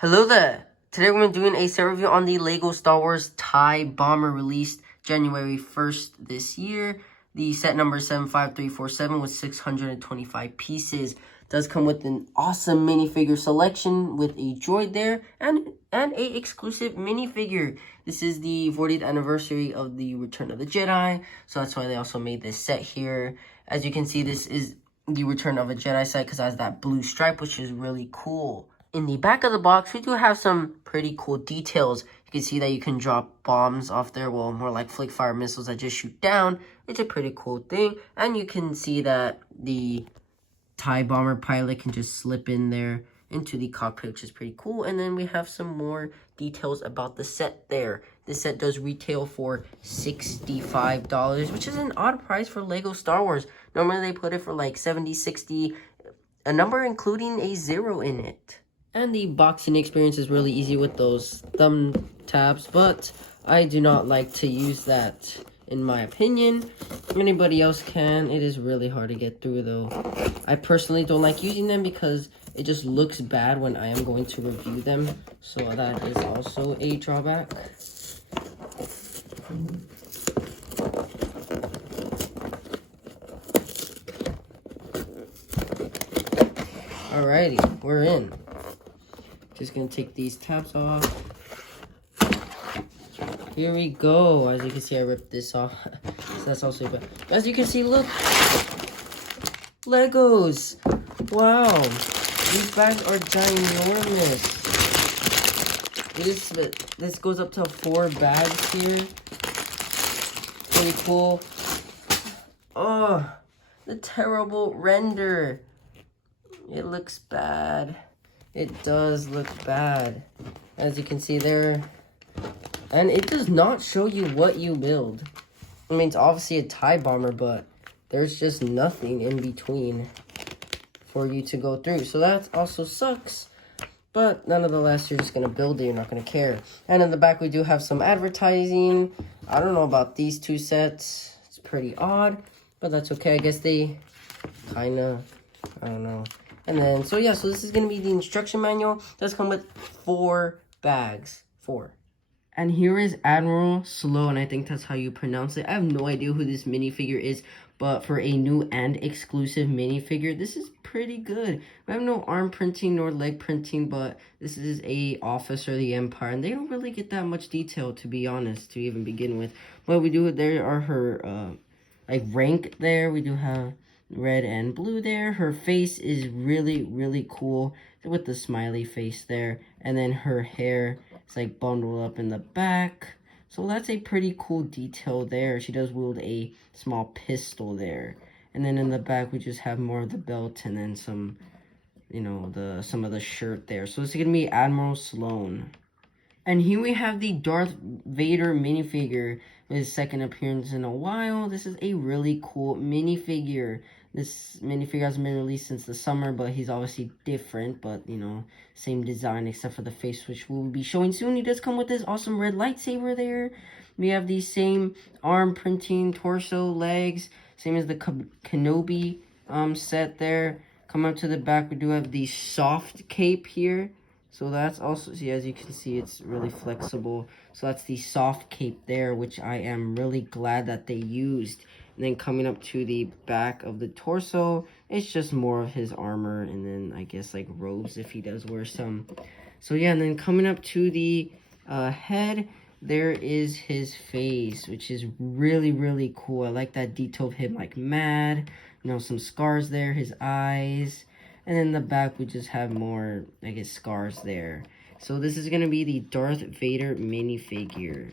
Hello there! Today we're doing a set review on the LEGO Star Wars TIE Bomber released January 1st this year. The set number 75347 with 625 pieces. Does come with an awesome minifigure selection with a droid there and a exclusive minifigure. This is the 40th anniversary of the Return of the Jedi, so that's why they also made this set here. As you can see, this is the Return of a Jedi set because it has that blue stripe, which is really cool. In the back of the box, we do have some pretty cool details. You can see that you can drop bombs off there, well, more like flick fire missiles that just shoot down. It's a pretty cool thing. And you can see that the TIE Bomber pilot can just slip in there into the cockpit, which is pretty cool. And then we have some more details about the set there. This set does retail for $65, which is an odd price for LEGO Star Wars. Normally they put it for like $70, $60, a number including a 0 in it. And the boxing experience is really easy with those thumb tabs, but I do not like to use that in my opinion. Anybody else can. It is really hard to get through though. I personally don't like using them because it just looks bad when I am going to review them. So that is also a drawback. Alrighty, we're in. Just gonna take these tabs off. Here we go. As you can see, I ripped this off. So that's also bad. As you can see, look. Legos. Wow. These bags are ginormous. This goes up to 4 bags here. Pretty cool. Oh, the terrible render. It looks bad. It does look bad, as you can see there. And it does not show you what you build. I mean, it's obviously a TIE Bomber, but there's just nothing in between for you to go through. So that also sucks. But nonetheless, you're just going to build it. You're not going to care. And in the back, we do have some advertising. I don't know about these two sets. It's pretty odd, but that's okay. I guess they kind of, I don't know. And then, so yeah, so this is going to be the instruction manual. It does come with 4 bags. 4. And here is Admiral Sloan. I think that's how you pronounce it. I have no idea who this minifigure is, but for a new and exclusive minifigure, this is pretty good. We have no arm printing nor leg printing, but this is a officer of the Empire, and they don't really get that much detail, to be honest, to even begin with. But we do, there are her, like, rank there. We do have red and blue there. Her face is really, really cool with the smiley face there. And then her hair is like bundled up in the back. So that's a pretty cool detail there. She does wield a small pistol there. And then in the back, we just have more of the belt and then some, you know, some of the shirt there. So it's going to be Admiral Sloan. And here we have the Darth Vader minifigure. His second appearance in a while. This is a really cool minifigure. This minifigure hasn't been released since the summer, but he's obviously different. But, you know, same design except for the face, which we'll be showing soon. He does come with this awesome red lightsaber there. We have the same arm printing, torso, legs. Same as the Kenobi set there. Come up to the back, we do have the soft cape here. So that's also, see, as you can see, it's really flexible. So that's the soft cape there, which I am really glad that they used. And then coming up to the back of the torso, it's just more of his armor. And then I guess like robes if he does wear some. So yeah, and then coming up to the head, there is his face, which is really, really cool. I like that detail of him like mad. You know, some scars there, his eyes. And in the back, we just have more, I guess, scars there. So this is going to be the Darth Vader minifigure.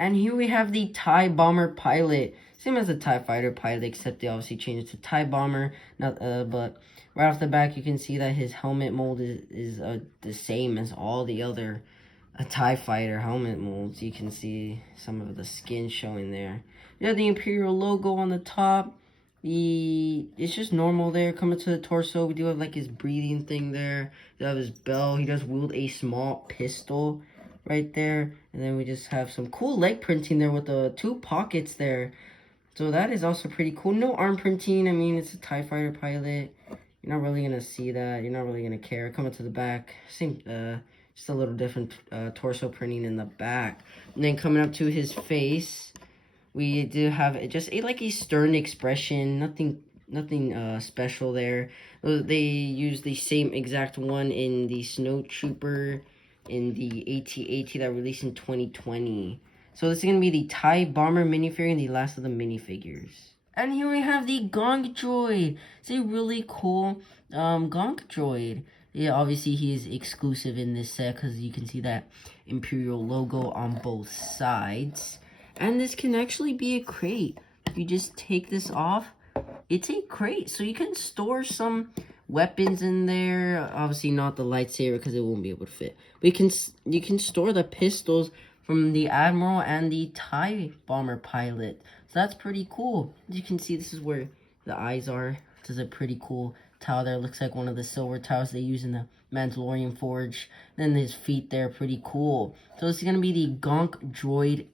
And here we have the TIE Bomber pilot. Same as the TIE Fighter pilot, except they obviously changed it to TIE Bomber. But right off the back, you can see that his helmet mold is the same as all the other TIE Fighter helmet molds. You can see some of the skin showing there. You have the Imperial logo on the top. It's just normal there. Coming to the torso, we do have like his breathing thing there. We have his bell. He does wield a small pistol right there. And then we just have some cool leg printing there with the 2 pockets there. So that is also pretty cool. No arm printing. I mean, it's a TIE Fighter pilot. You're not really gonna see that. You're not really gonna care. Coming to the back, same, just a little different torso printing in the back. And then coming up to his face, we do have just like a stern expression. Nothing special there. They use the same exact one in the Snow Trooper, in the AT-AT that released in 2020. So this is gonna be the TIE Bomber minifigure and the last of the minifigures. And here we have the GONK droid. It's a really cool GONK droid. Yeah, obviously he is exclusive in this set because you can see that Imperial logo on both sides. And this can actually be a crate. If you just take this off, it's a crate. So you can store some weapons in there. Obviously not the lightsaber because it won't be able to fit. But you can store the pistols from the Admiral and the TIE Bomber pilot. So that's pretty cool. As you can see, this is where the eyes are. This is a pretty cool tile there. Looks like one of the silver tiles they use in the Mandalorian Forge. Then his feet there, pretty cool. So this is going to be the GONK droid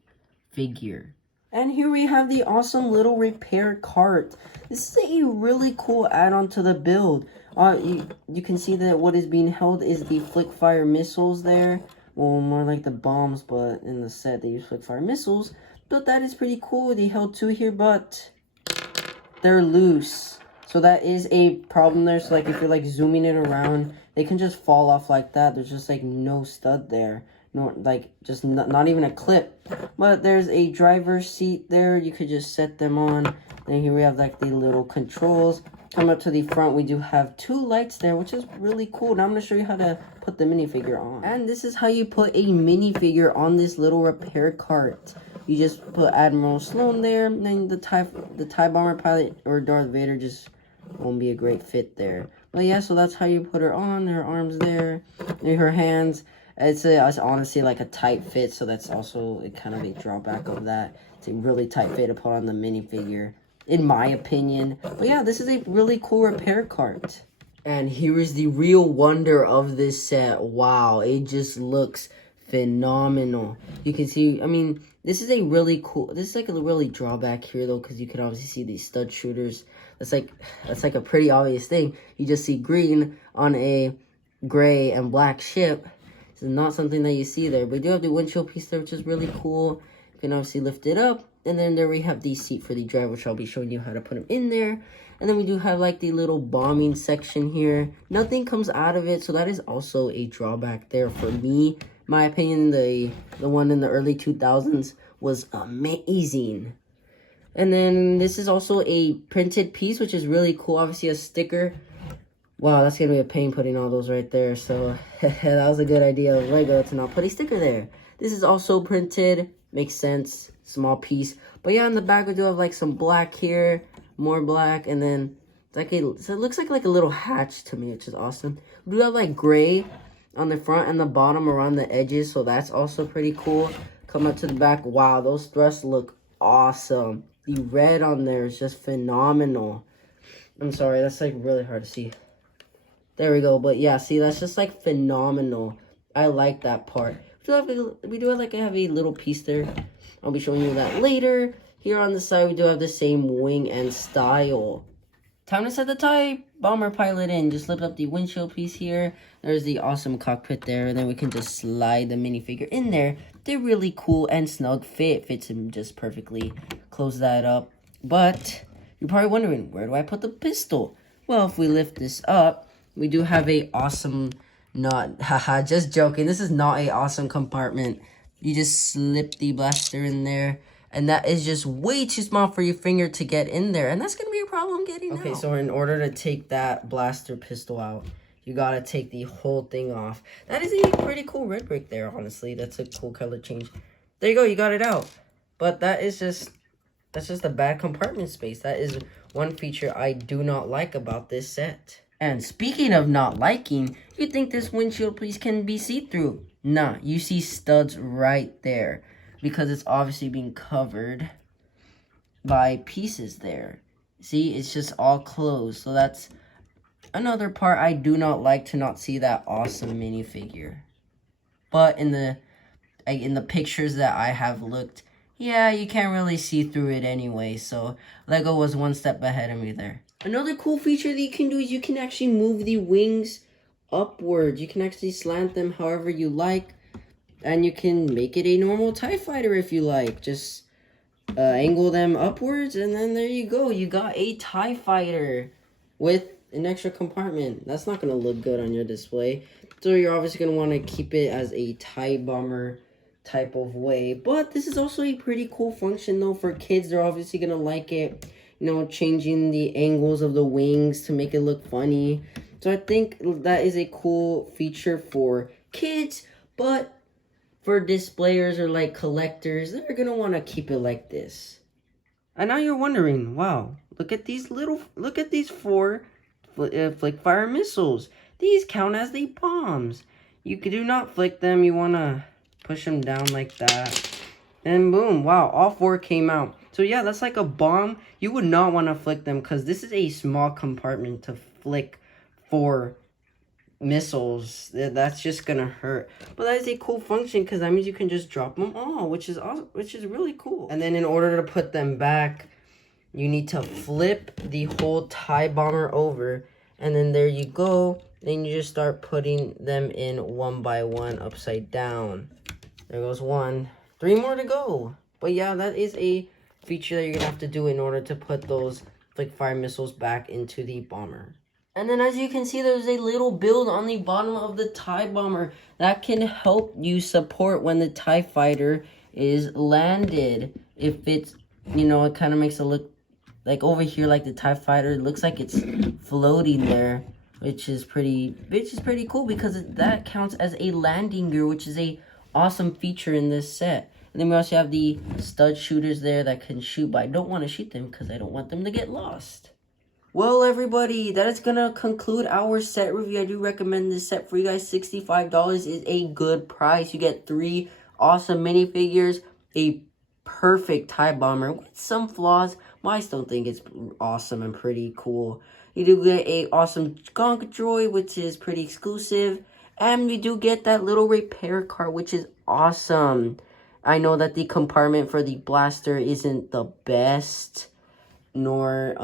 figure. And here we have the awesome little repair cart. This is a really cool add-on to the build. You can see that what is being held is the flick fire missiles there. Well, more like the bombs, but in the set they use flick fire missiles. But that is pretty cool. They held two here, but they're loose. So that is a problem there. So like if you're like zooming it around, they can just fall off like that. There's just like no stud there. No, like just not even a clip. But there's a driver's seat there. You could just set them on. Then here we have like the little controls. Come up to the front, we do have two lights there, which is really cool. Now I'm going to show you how to put the minifigure on. And this is how you put a minifigure on this little repair cart. You just put Admiral Sloan there, and then the TIE Bomber pilot or Darth Vader just won't be a great fit there. But yeah, so that's how you put her on. Her arms there, and her hands. It's honestly like a tight fit, so that's also kind of a drawback of that. It's a really tight fit to put on the minifigure, in my opinion. But yeah, this is a really cool repair cart. And here is the real wonder of this set. Wow, it just looks phenomenal. You can see, I mean, this is a really cool, this is like a really drawback here though, because you can obviously see these stud shooters. That's like a pretty obvious thing. You just see green on a gray and black ship. This is not something that you see there. But we do have the windshield piece there, which is really cool. You can obviously lift it up. And then there we have the seat for the driver, which I'll be showing you how to put them in there. And then we do have like the little bombing section here. Nothing comes out of it, so that is also a drawback there for me. My opinion, the one in the early 2000s was amazing. And then this is also a printed piece, which is really cool. Obviously a sticker. Wow, that's going to be a pain putting all those right there. So that was a good idea of Lego to not put a sticker there. This is also printed. Makes sense. Small piece. But yeah, in the back we do have like some black here. More black. And then it's like so it looks like a little hatch to me, which is awesome. We do have like gray on the front and the bottom around the edges. So that's also pretty cool. Come up to the back. Wow, those thrusts look awesome. The red on there is just phenomenal. I'm sorry, that's like really hard to see. There we go. But yeah, see, that's just like phenomenal. I like that part. We do have like a little piece there. I'll be showing you that later. Here on the side, we do have the same wing and style. Time to set the TIE Bomber pilot in. Just lift up the windshield piece here. There's the awesome cockpit there. And then we can just slide the minifigure in there. They're really cool and snug fit. Fits him just perfectly. Close that up. But you're probably wondering, where do I put the pistol? Well, if we lift this up, we do have a awesome, haha, just joking. This is not a awesome compartment. You just slip the blaster in there. And that is just way too small for your finger to get in there. And that's going to be a problem getting out. Okay, so in order to take that blaster pistol out, you got to take the whole thing off. That is a pretty cool red brick there, honestly. That's a cool color change. There you go, you got it out. But that's just a bad compartment space. That is one feature I do not like about this set. And speaking of not liking, you think this windshield piece can be see-through. Nah, you see studs right there. Because it's obviously being covered by pieces there. See, it's just all closed. So that's another part I do not like, to not see that awesome minifigure. But in the pictures that I have looked, yeah, you can't really see through it anyway. So Lego was one step ahead of me there. Another cool feature that you can do is you can actually move the wings upwards. You can actually slant them however you like. And you can make it a normal TIE fighter if you like. Just angle them upwards, and then there you go. You got a TIE fighter with an extra compartment. That's not going to look good on your display. So you're obviously going to want to keep it as a TIE bomber type of way. But this is also a pretty cool function though for kids. They're obviously going to like it. You know, changing the angles of the wings to make it look funny. So I think that is a cool feature for kids. But for displayers or like collectors, they're gonna want to keep it like this. And now you're wondering, wow, look at these four flick fire missiles. These count as the bombs. You do not flick them. You want to push them down like that. And boom, wow, all four came out. So yeah, that's like a bomb. You would not want to flick them because this is a small compartment to flick four missiles. That's just gonna hurt. But that is a cool function because that means you can just drop them all, which is awesome, which is really cool. And then in order to put them back, you need to flip the whole TIE bomber over, and then there you go. Then you just start putting them in one by one upside down. There goes one. 3 more to go. But yeah, that is a feature that you're gonna have to do in order to put those flick fire missiles back into the bomber. And then as you can see, there's a little build on the bottom of the TIE bomber that can help you support when the TIE fighter is landed. If it's, you know, it kind of makes it look like over here, like the TIE fighter, it looks like it's floating there, which is pretty cool because that counts as a landing gear, which is a awesome feature in this set. And then we also have the stud shooters there that can shoot, but I don't want to shoot them because I don't want them to get lost. Well, everybody, that is going to conclude our set review. I do recommend this set for you guys. $65 is a good price. You get 3 awesome minifigures, a perfect TIE bomber with some flaws, but I still think it's awesome and pretty cool. You do get a awesome GONK droid, which is pretty exclusive, and you do get that little repair cart, which is awesome. I know that the compartment for the blaster isn't the best, nor,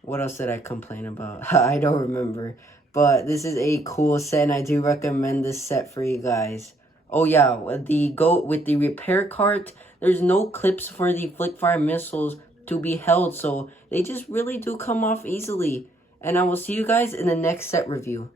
what else did I complain about? I don't remember. But this is a cool set, and I do recommend this set for you guys. Oh yeah, with the repair cart, there's no clips for the flick fire missiles to be held, so they just really do come off easily. And I will see you guys in the next set review.